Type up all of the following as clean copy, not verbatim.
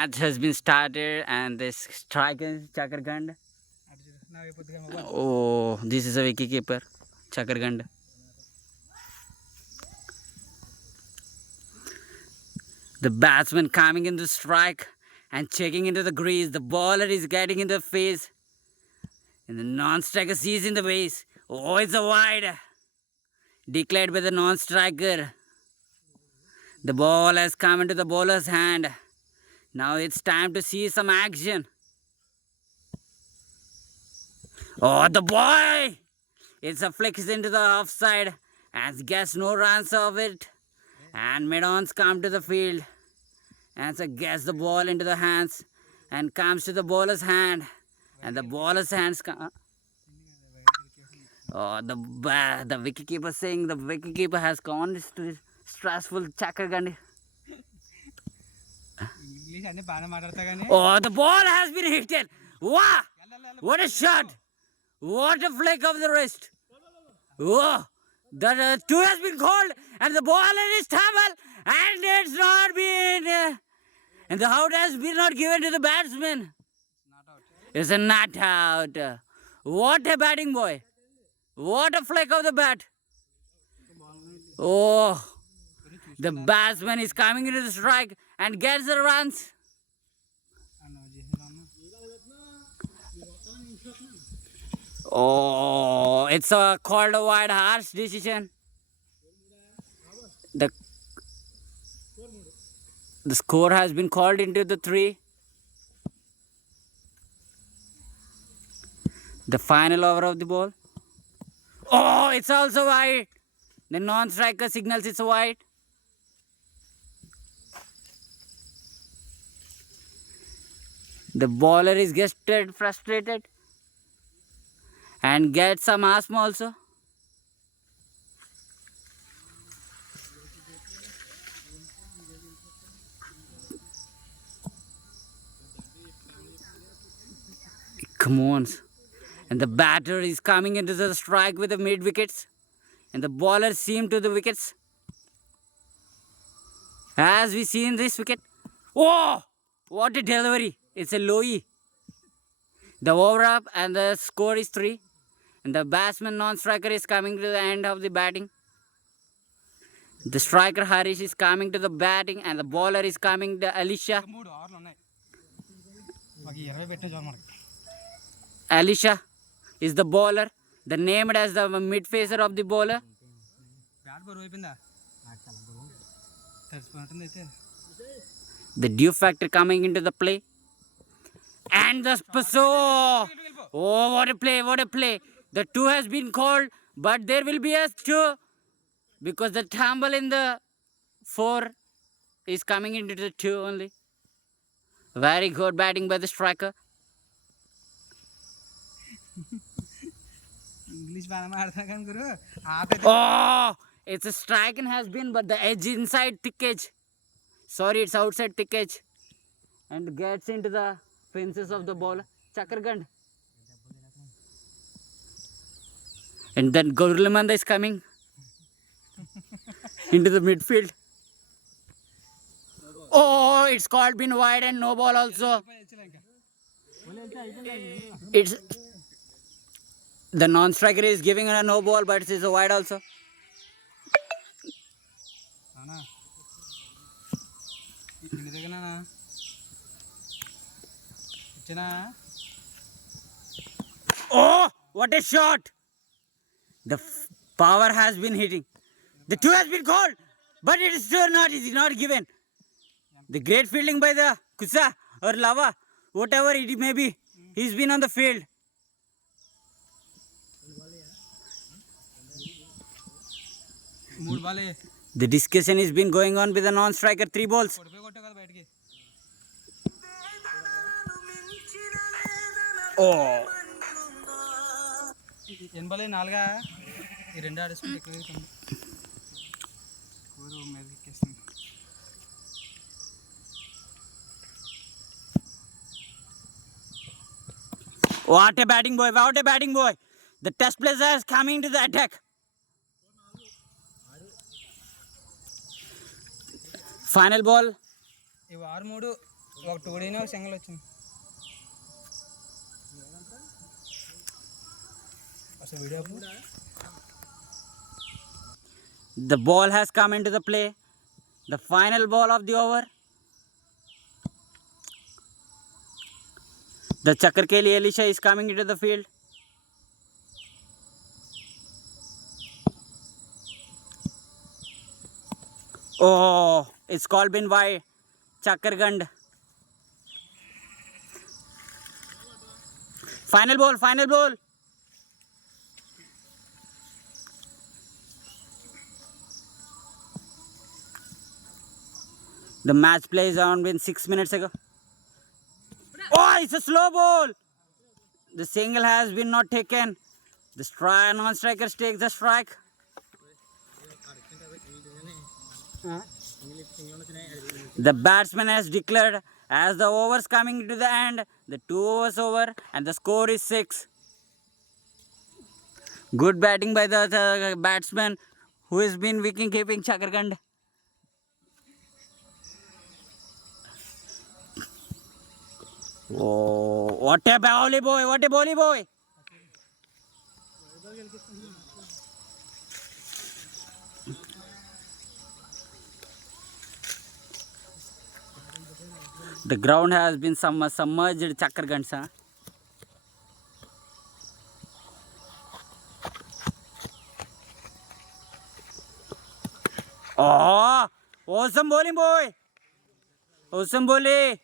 Match has been started and this striker Chakargand. Oh, this is a wicketkeeper Chakargand. The batsman coming into strike and checking into the crease. The bowler is getting in the face. And the non-striker sees in the base. Oh, it's a wide. Declared by the non-striker. The ball has come into the bowler's hand. Now it's time to see some action. Oh, the boy! It's a flicks into the offside. As gets no runs of it. And mid-ons come to the field. And so gets the ball into the hands. And comes to the bowler's hand. And the bowler's hands come. Oh, the wicketkeeper saying the wicketkeeper has gone to stressful Chakargand. Oh, the ball has been hit. Wow! What a shot! What a flick of the wrist! Oh, the two has been called, and the ball is tumbled, and it's not been, and the out has been not given to the batsman. It's a not out. What a batting boy! What a flick of the bat! Oh, the batsman is coming into the strike and gets the runs. Oh, it's called a wide harsh decision. The score has been called into the 3. The final over of the ball. Oh, it's also wide. The non-striker signals it's wide. The bowler is getting frustrated and gets some asthma also. Come on. And the batter is coming into the strike with the mid wickets. And the bowler seam to the wickets. As we see in this wicket. Oh, what a delivery. It's a lowy. The over up and the score is 3. And the batsman non-striker is coming to the end of the batting. The striker Harish is coming to the batting and the bowler is coming to Alisha. Alisha is the bowler. The named as the mid facer of the bowler. The dew factor coming into the play. And the so oh, what a play, what a play. The 2 has been called, but there will be a 2 because the tumble in the 4 is coming into the 2 only. Very good batting by the striker. Oh, it's a strike and has been, but the edge inside thick edge. Sorry, it's outside thick edge. And gets into the fences of the ball. Chakargand. And then Gaurulamanda is coming into the midfield. Oh, it's called been wide and no ball also. It's the non-striker is giving a no ball, but it's a wide also. Oh, what a shot! The power has been hitting. The 2 has been called, but it is still not. It is not given. The great fielding by the Kusa or Lava, whatever it may be, he's been on the field. The discussion has been going on with the non-striker 3 balls. Oh. What a batting boy, what a batting boy. The test player is coming to the attack. Final ball. ఒక టూడీని ఒక single వచ్చింది అసలు video The ball has come into the play. The final ball of the over. The Chakarkeli Elisha is coming into the field. Oh, it's called been by Chakargand. Final ball, final ball. The match plays on been 6 minutes ago. Oh, it's a slow ball. The single has been not taken. The non-striker takes the strike. The batsman has declared as the overs coming to the end. The 2 overs over and the score is 6. Good batting by the batsman who has been wicket keeping Chakargand. Oh, what a bowly boy! What a bowly boy! The ground has been submerged Chakargand, sir. Oh, awesome bowling, boy! Awesome bowling!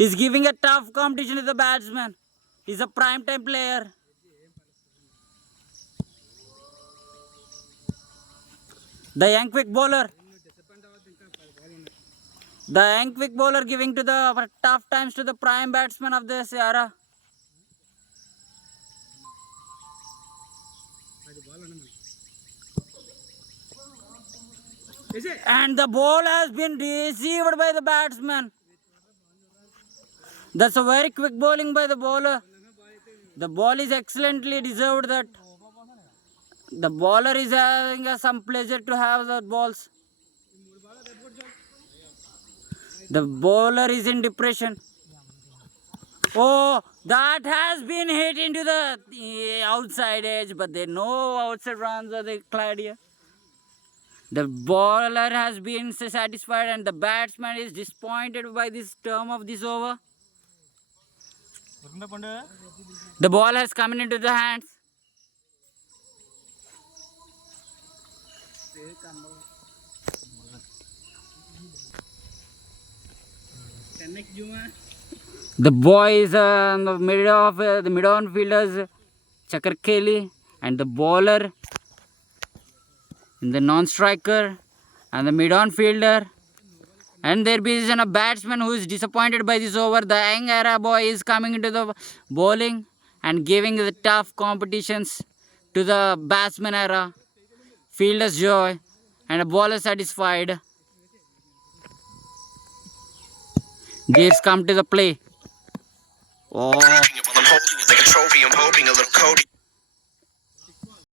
He's giving a tough competition to the batsman. He's a prime time player. The young quick bowler. The young quick bowler giving to the tough times to the prime batsman of this era. And the ball has been received by the batsman. That's a very quick bowling by the bowler. The ball is excellently deserved that. The bowler is having some pleasure to have the balls. The bowler is in depression. Oh, that has been hit into the outside edge, but there no outside runs are declared here. The bowler has been satisfied and the batsman is disappointed by this term of this over. The ball has come into the hands. The boy is in the middle of the mid-on fielders Chakarkeli and the bowler the non-striker and the mid-on fielder, and there is a batsman who is disappointed by this over. The young era boy is coming into the bowling and giving the tough competitions to the batsman era. Fielders joy and the bowler satisfied. Gears come to the play. Oh. I'm holding it like a trophy. I'm hoping a little Cody.